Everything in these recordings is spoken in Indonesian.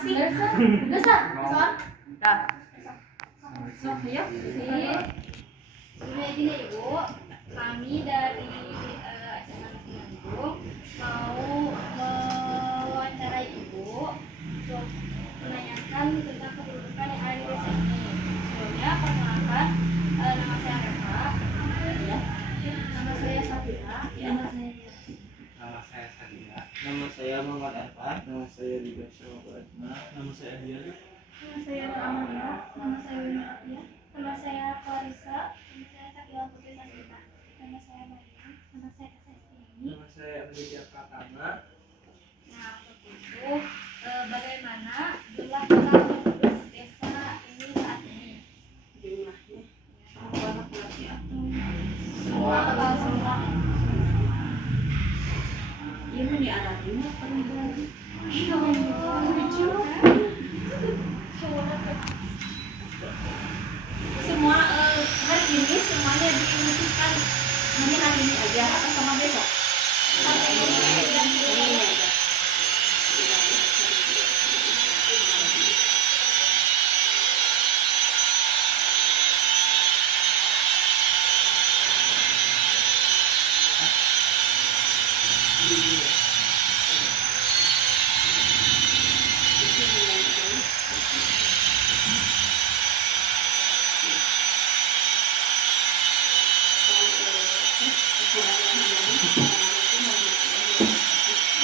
kasih. Gesan. Dah. So, ayo. Jadi Ibu, kami dari SMA Negeri Bandung mau mewawancarai Ibu untuk menanyakan tentang kependudukan yang ada di desa ini. Sebelumnya perkenalkan, nama saya Reva, ya. Nama saya Sabina, nama saya Sadia. Nama saya Muhammad Arfan. Nama saya juga Syawatna. Nama saya Dian. Nama saya Amalia, nama saya Winatia, nama saya Clarissa, nama saya Sakila Putri Sasmita, nama saya Mariam, nama saya Kesestini. Nama saya Aditya Pratama. Nah, untuk itu bagaimana jumlah orang penduduk desa ini saat ini? Jumlahnya berapa berarti ya? Semua. Ini di Arabnya perempuan. Semua hari ini semuanya diusulkan mungkin hari ini aja atau sama besok? Hari ini aja.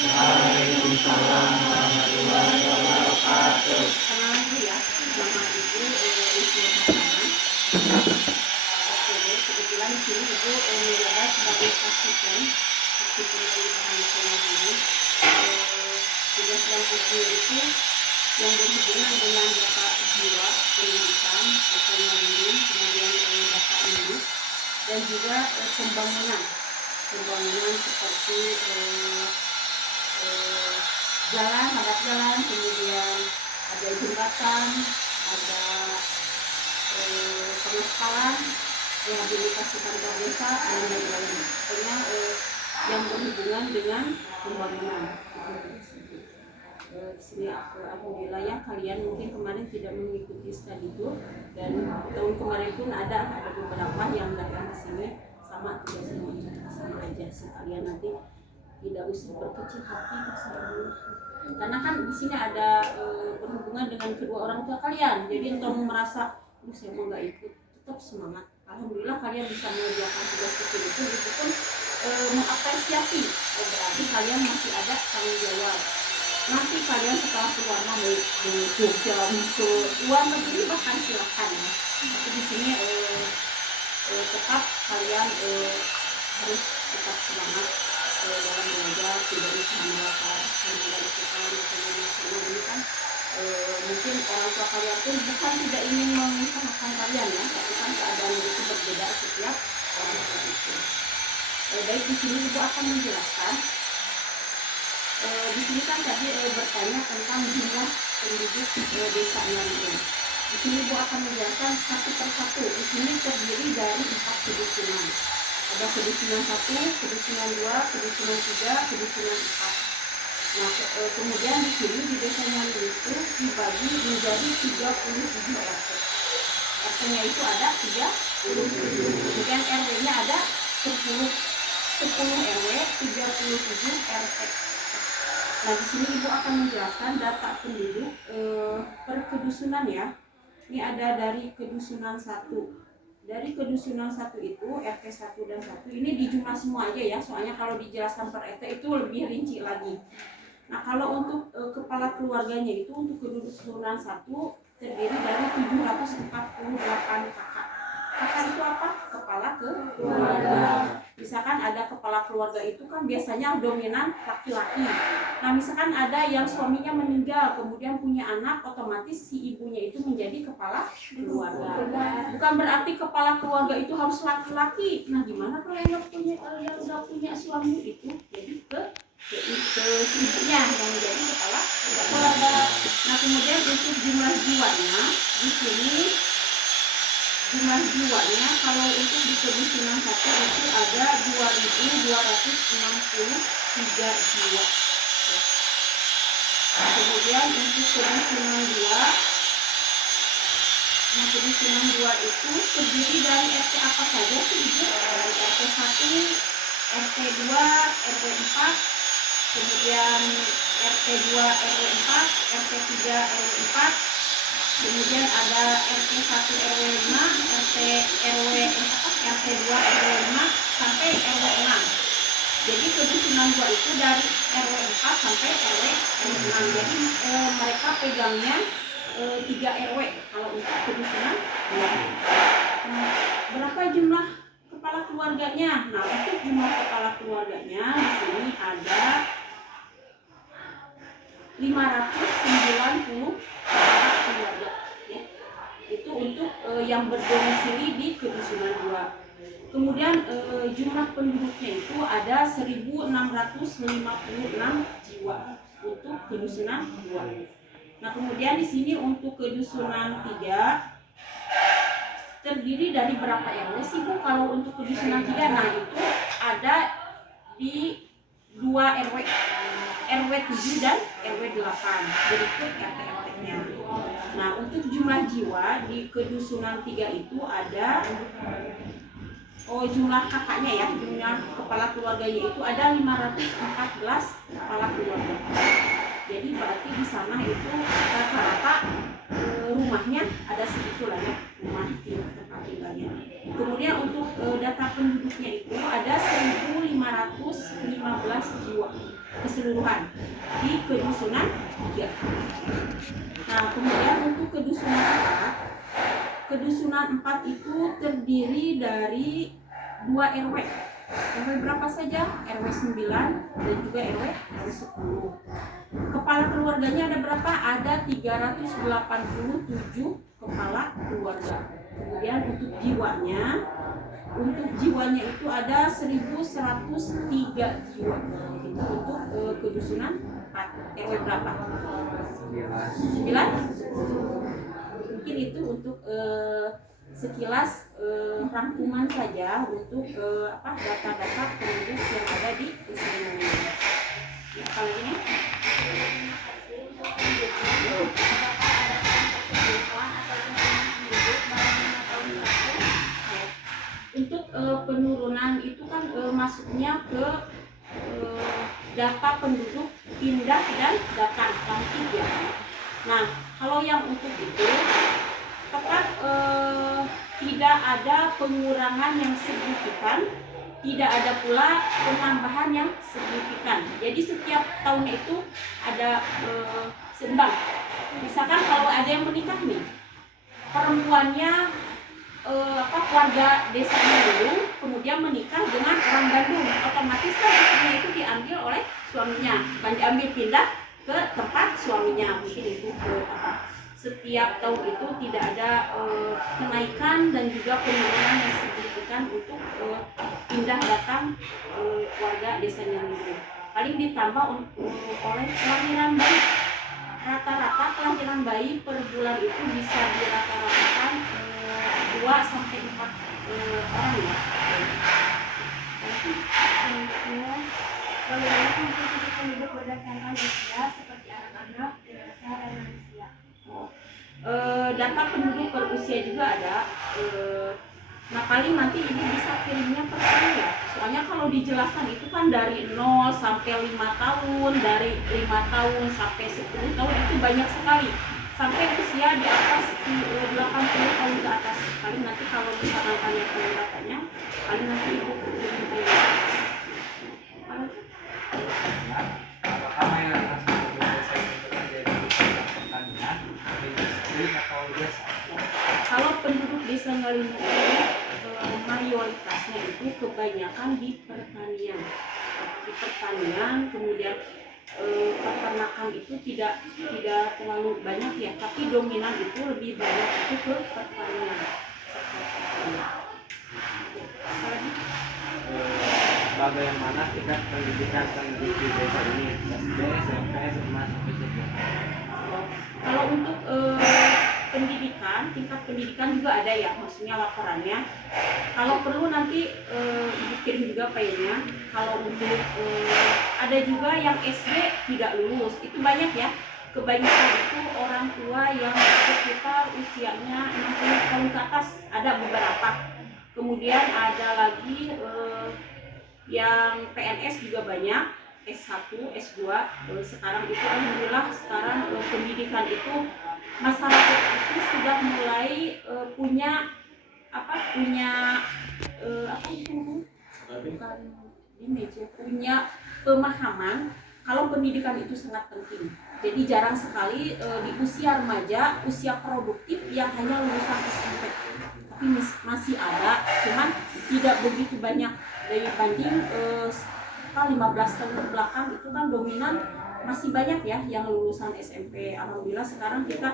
Waalaikumsalam warahmatullahi wabarakatuh. Kenalan dulu ya, nama Ibu usia pertama. Oke, kebetulan di sini Ibu menjabat sebagai asisten dari Taman Nasional ini. Tugas dan fungsi itu yang berhubungan dengan data jiwa, pendidikan, ekonomi, kemudian data induk, dan juga pembangunan seperti jalan, kemudian ada jembatan, ada pengesalan, rehabilitasi kantor desa, dan lain-lain. Pokoknya yang berhubungan dengan pembangunan. Di sini alhamdulillah ya, kalian mungkin kemarin tidak mengikuti study tour, dan tahun kemarin pun ada beberapa yang datang ke sini sama tugasnya sama aja sih. Kalian nanti tidak usah berkecil hati karena kan di sini ada berhubungan dengan kedua orang tua kalian. Jadi untuk merasa saya mau nggak ikut, tetap semangat. Alhamdulillah kalian bisa mengerjakan tugas kecil itu pun mengapresiasi. Berarti kalian masih ada tanggung jawab. Nanti kalian setelah keluar mau Jogja, ke luar negeri bahkan silakan ya. Tapi di sini tetap kalian harus tetap semangat dalam belajar, tidak bisa merasa meninggalkan nasional ini kan. Mungkin orang tua kalian pun bukan tidak ingin mengusahakan kalian ya, tapi kan keadaan itu berbeda setiap orang tua itu. Baik, di sini Ibu akan menjelaskan. Di sini kan tadi bertanya tentang jumlah penduduk desa Nyaru. Di sini Ibu akan menjelaskan satu persatu. Di sini terdiri dari 4 kedusunan. Ada kedusunan 1, kedusunan 2, kedusunan 3, kedusunan 4. Nah, kemudian di sini di desa Nyaru itu dibagi menjadi 37 RT. RT-nya itu ada 37. Kemudian RW-nya ada 10 RW, 37 RT. Nah, di sini Ibu akan menjelaskan data penduduk per kedusunan ya. Ini ada dari kedusunan 1. Dari kedusunan 1 itu RT 1 dan 1 ini dijumlah semua aja ya. Soalnya kalau dijelaskan per RT itu lebih rinci lagi. Nah, kalau untuk kepala keluarganya itu untuk kedusunan 1 terdiri dari 748 kakak. Kakak itu apa? Kepala keluarga. Misalkan ada kepala keluarga itu kan biasanya dominan laki-laki. Nah, misalkan ada yang suaminya meninggal kemudian punya anak, otomatis si ibunya itu menjadi kepala keluarga. Bukan berarti kepala keluarga itu harus laki-laki. Nah, gimana kalau yang nggak punya suami itu jadi ke ibunya yang menjadi kepala keluarga. Nah, kemudian untuk jumlah jiwanya di sini jumlah jiwanya kalau untuk di kedusunan 1 itu ada 2.263 jiwa. Kemudian untuk penyusunan 2, nah penyusunan 2 itu terdiri dari RT apa saja sih Ibu? RT 1, RT 2, RT 4, kemudian RT 2 RW 4, RT 3 RW 4, kemudian ada RT 1 RW 5, RT 2 RW 5 sampai RW 6. Jadi penyusunan 2 itu dari RW 4 sampai RW 6. Jadi mereka pegangnya 3 RW kalau untuk penyusunan 2. Berapa jumlah kepala keluarganya? Nah, untuk jumlah kepala keluarganya di sini ada 590 kepala keluarga, ya. Itu untuk yang berdomisili di kedusunan 2. Kemudian jumlah penduduknya itu ada 1656 jiwa untuk kedusunan 2. Nah, kemudian di sini untuk kedusunan 3 terdiri dari berapa RW sih Bu? Kalau untuk kedusunan 3, nah itu ada di 2 RW, RW 7 dan RW 8, berikut RT-RT-nya. Nah, untuk jumlah jiwa di kedusunan 3 itu ada jumlah kakaknya ya, jumlah kepala keluarganya itu ada 514 kepala keluarga. Jadi berarti di sana itu rata-rata rumahnya ada segitu lah ya, rumah tempat tinggalnya. Kemudian untuk data penduduknya itu ada 1515 jiwa keseluruhan di kedusunan 3. Nah, kemudian untuk kedusunan 4 itu terdiri dari 2 RW. RW berapa saja? RW 9 dan juga RW 10. Kepala keluarganya ada berapa? Ada 387 kepala keluarga. Kemudian untuk jiwanya itu ada 1103 jiwa. Itu untuk kedusunan 4. RW berapa? 9. Mungkin itu untuk sekilas rangkuman saja untuk data-data penduduk yang ada di Indonesia. Ya, kalau ini untuk penurunan itu kan masuknya ke data penduduk pindah dan datang bangkit ya. Nah, kalau yang untuk itu tetap tidak ada pengurangan yang signifikan, tidak ada pula penambahan yang signifikan. Jadi setiap tahunnya itu ada seimbang. Misalkan kalau ada yang menikah nih, perempuannya warga desanya dulu, kemudian menikah dengan orang Bandung, otomatis kan istrinya itu diambil oleh suaminya, diambil pindah ke tempat suaminya. Mungkin itu setiap tahun itu tidak ada kenaikan dan juga penurunan yang signifikan untuk pindah datang warga desanya dulu. Paling ditambah oleh kelahiran bayi. Rata-rata kelahiran bayi per bulan itu bisa dirata-ratakan 2 sampai 4 orang ya. Bagaimana komposisi penduduk berdasarkan usia seperti anak-anak, dewasa, dan lansia? Data penduduk per usia juga ada. Nah, paling nanti ini bisa kirimnya per tahun ya. Soalnya kalau dijelaskan itu kan dari 0 sampai 5 tahun, dari 5 tahun sampai 10 tahun itu banyak sekali. Sampai usia di atas 80 tahun ke atas. Paling nanti kalau misalkan tanya datanya, paling nanti ibu kirim. Apakah mayoritas penduduk desa itu bekerja di bidang pertanian, industri atau biasa? Kalau penduduk desa Ngalimuk ini mayoritasnya itu kebanyakan di pertanian. Kemudian peternakan itu tidak terlalu banyak ya, tapi dominan itu lebih banyak itu ke pertanian. Bagaimana tingkat pendidikan penduduk di desa ini? SD, SMP, SMA, sampai SMA. Kalau untuk tingkat pendidikan juga ada ya, maksudnya laporannya. Kalau perlu nanti ibu kirim juga filenya. Kalau untuk ada juga yang SD tidak lulus, itu banyak ya. kebanyakan itu orang tua yang sekitar usianya 60 tahun ke atas, ada beberapa. Kemudian ada lagi yang PNS juga banyak, S1, S2. Sekarang itu alhamdulillah sekarang pendidikan itu masyarakat itu sudah mulai punya bukan image ya, punya pemahaman kalau pendidikan itu sangat penting. Jadi jarang sekali di usia remaja, usia produktif yang hanya lulusan SMP. Tapi masih ada, cuman tidak begitu banyak dibanding 15 tahun ke belakang itu kan dominan masih banyak ya yang lulusan SMP. Alhamdulillah sekarang kita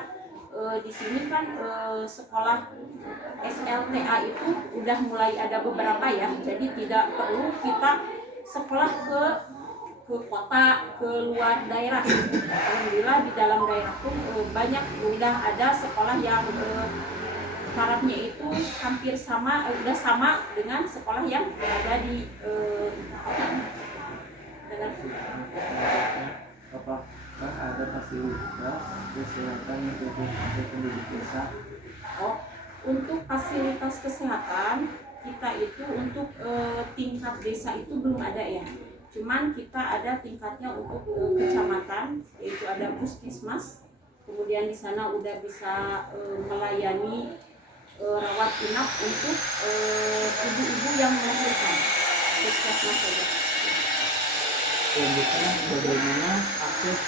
di sini kan sekolah SLTA itu udah mulai ada beberapa ya, jadi tidak perlu kita sekolah ke kota, ke luar daerah. Alhamdulillah di dalam daerah pun banyak udah ada sekolah yang syaratnya itu hampir sama, udah sama dengan sekolah yang ada di apakah ada fasilitas kesehatan untuk penduduk desa? Oh, untuk fasilitas kesehatan kita itu untuk tingkat desa itu belum ada ya. Cuman kita ada tingkatnya untuk kecamatan, yaitu ada puskesmas. Kemudian di sana udah bisa melayani rawat inap untuk ibu-ibu yang melahirkan. Puskesmas saja. Selanjutnya bagaimana akses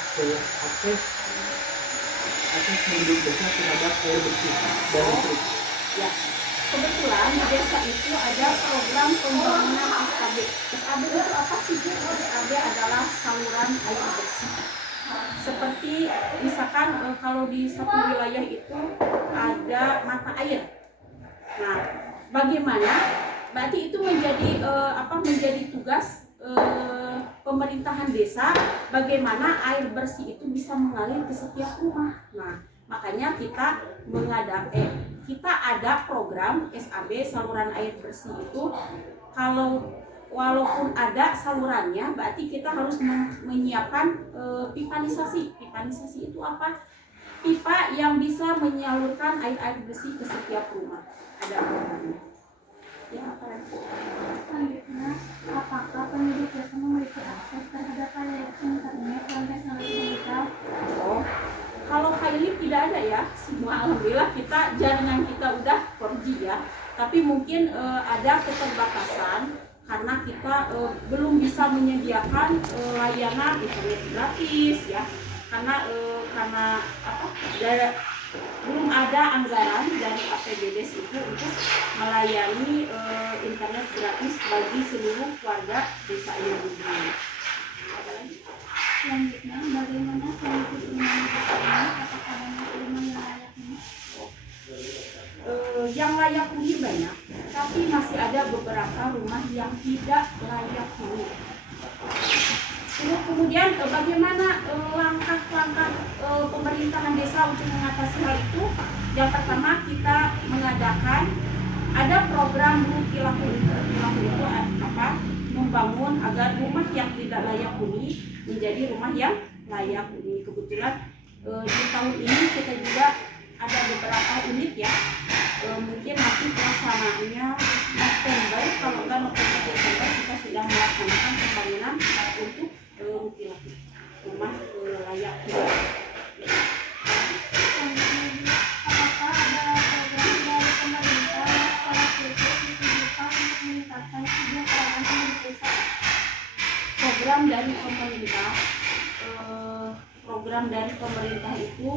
penduduk desa terhadap air bersih dan listrik? Ya, kebetulan di desa itu ada program pembangunan SKB. SKB itu apa sih? SKB adalah saluran air bersih. Seperti misalkan kalau di satu wilayah itu ada mata air. Nah, bagaimana? Berarti itu menjadi tugas pemerintahan desa, bagaimana air bersih itu bisa mengalir ke setiap rumah. Nah, makanya kita ada program SAB saluran air bersih itu. Kalau walaupun ada salurannya, berarti kita harus menyiapkan pipanisasi. Pipanisasi itu apa? Pipa yang bisa menyalurkan air bersih ke setiap rumah. Ada programnya. Ya, apa lagi? Selanjutnya, apakah penduduk desa memiliki akses terhadap layanan internet dan teknologi digital? Oh, kalau Kylie tidak ada ya. Semua alhamdulillah jaringan kita udah 4G ya. Tapi mungkin ada keterbatasan karena kita belum bisa menyediakan layanan internet gratis ya. Karena belum ada anggaran dari APBDes itu untuk melayani internet gratis bagi seluruh warga desa Ilmu. Selanjutnya, bagaimana kondisi rumah desa ini? Apakah banyak rumah yang layak huni? Yang layak huni banyak, tapi masih ada beberapa rumah yang tidak layak huni. Kemudian bagaimana langkah-langkah pemerintahan desa untuk mengatasi hal itu? Yang pertama, kita mengadakan ada program Rukilahu itu apa? Membangun agar rumah yang tidak layak huni menjadi rumah yang layak huni. Kebetulan di tahun ini kita juga ada beberapa unit ya. Mungkin nanti pelaksanaannya November, kalau enggak November Desember kita sudah melaksanakan pembangunan untuk rumah layak huni. Apakah ada program dari pemerintah yang secara khusus ditujukan untuk meningkatkan kesejahteraan penduduk desa? Program dari pemerintah itu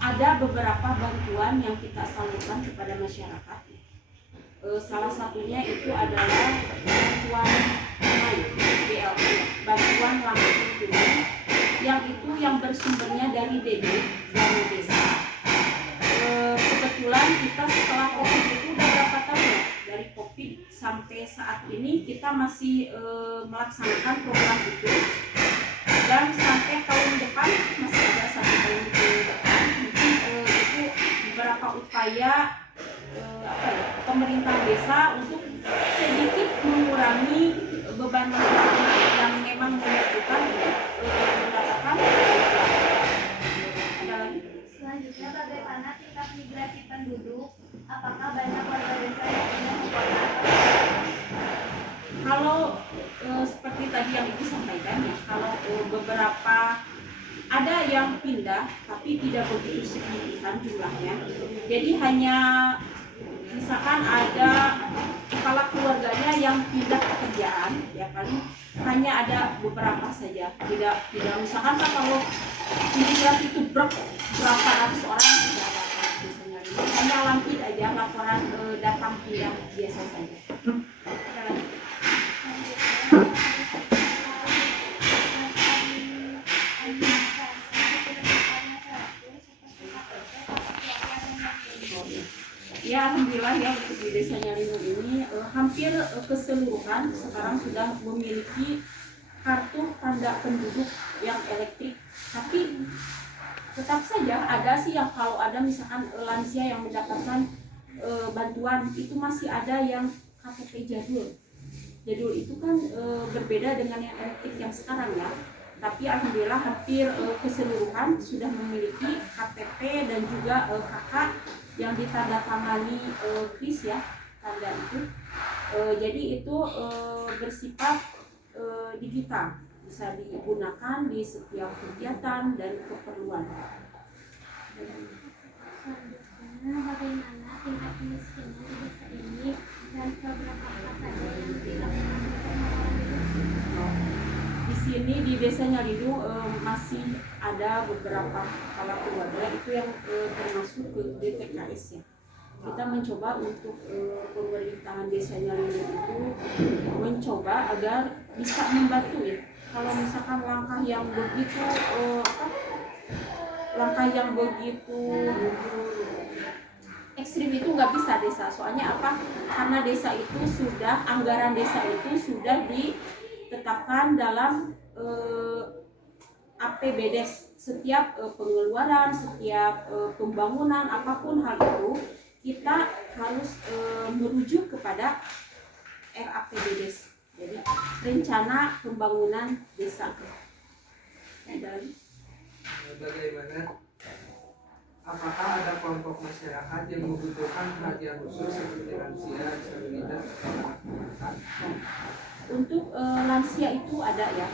ada beberapa bantuan yang kita salurkan kepada masyarakat. Salah satunya itu adalah bantuan tunai BLT, bantuan langsung tunai, yang bersumbernya dari DD dana desa. Kebetulan kita setelah COVID itu udah berapa tahun ya, dari COVID sampai saat ini kita masih melaksanakan program itu, dan sampai tahun depan masih ada 1 tahun ke depan. Mungkin itu beberapa upaya pemerintah desa untuk sedikit mengurangi beban masyarakat yang memang membutuhkan mendapatkan. Selanjutnya, bagaimana tingkat migrasi penduduk? Apakah banyak warga desa yang pindah ke kota? Kalau seperti tadi yang Ibu sampaikan ya, kalau beberapa ada yang pindah tapi tidak begitu signifikan jumlahnya. Jadi hanya misalkan ada kepala keluarganya yang pindah pekerjaan, ya kan, hanya ada beberapa saja. Tidak misalkan kan kalau imigrasi itu berapa ratus orang tidak ada biasanya. Hanya lampir aja laporan datang pindah biasa saja. Ada lagi? Ya, alhamdulillah ya untuk di Desa Nyarindung ini hampir keseluruhan sekarang sudah memiliki kartu tanda penduduk yang elektrik. Tapi tetap saja ada sih yang kalau ada misalkan lansia yang mendapatkan bantuan itu masih ada yang KTP jadul. Jadul itu kan berbeda dengan yang elektrik yang sekarang ya. Tapi alhamdulillah hampir keseluruhan sudah memiliki KTP dan juga KK yang ditandatangani KRIS ya, tanda itu. Jadi itu bersifat digital, bisa digunakan di setiap kegiatan dan keperluan. Selanjutnya, bagaimana tingkat kemiskinan di desa ini dan program apa saja yang dilakukan untuk melawan itu? Di sini di Desa Nyarindung masih ada beberapa kepala keluarga itu yang termasuk ke DTKS ya. Kita mencoba untuk pemerintahan Desa Nyarindung itu mencoba agar bisa membantu ya. Kalau misalkan langkah yang begitu ekstrim itu nggak bisa desa. Soalnya apa? Karena desa itu sudah anggaran desa itu sudah ditetapkan dalam APBDes. Setiap pengeluaran, setiap pembangunan apapun hal itu kita harus merujuk kepada RAPBDes. Jadi rencana pembangunan desa. Dan Bagaimana? Apakah ada kelompok masyarakat yang membutuhkan perhatian khusus seperti lansia, disabilitas, atau anak-anak? untuk lansia itu ada ya.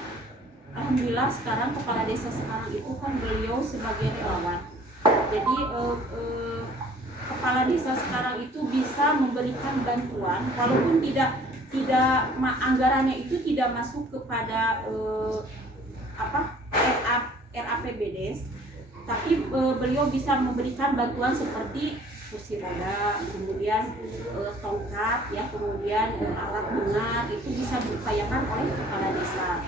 Alhamdulillah sekarang kepala desa sekarang itu kan beliau sebagai relawan. Jadi kepala desa sekarang itu bisa memberikan bantuan walaupun tidak anggarannya itu tidak masuk kepada RAPBDes, tapi beliau bisa memberikan bantuan seperti kursi roda, kemudian tongkat ya, kemudian alat benar itu bisa diupayakan oleh kepala desa.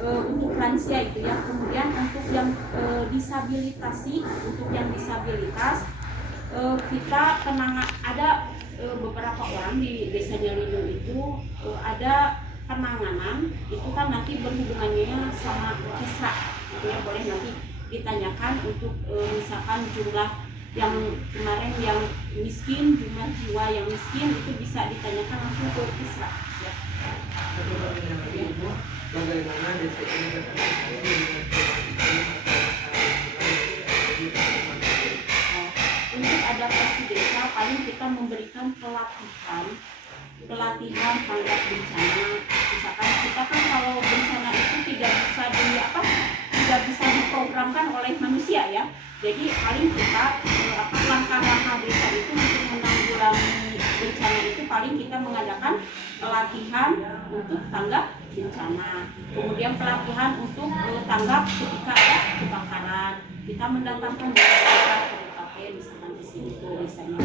Untuk lansia itu ya, kemudian untuk yang disabilitas kita ada beberapa orang di Desa Nyarindung itu ada penanganan itu kan nanti berhubungannya sama desa itu ya, boleh nanti ditanyakan untuk misalkan jumlah yang kemarin yang miskin, jumlah jiwa yang miskin itu bisa ditanyakan langsung ke desa ya. Bagaimana desa ini berkomunikasi dengan untuk adaptasi desa paling kita memberikan pelatihan tanggap bencana. Misalkan kita kan kalau bencana itu tidak bisa diprogramkan oleh manusia ya. Jadi paling kita langkah-langkah desa itu untuk menanggulangi bencana itu paling kita mengadakan pelatihan untuk tanggap bencana. Kemudian pelatihan untuk tanggap ketika ada kebakaran. Kita mendatangkan dari misalkan di sini tuh misalnya.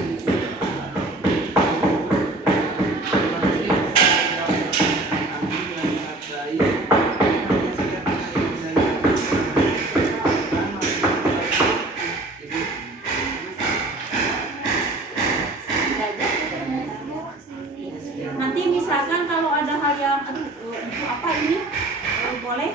Nanti misalkan kalau ada hal yang untuk apa ini boleh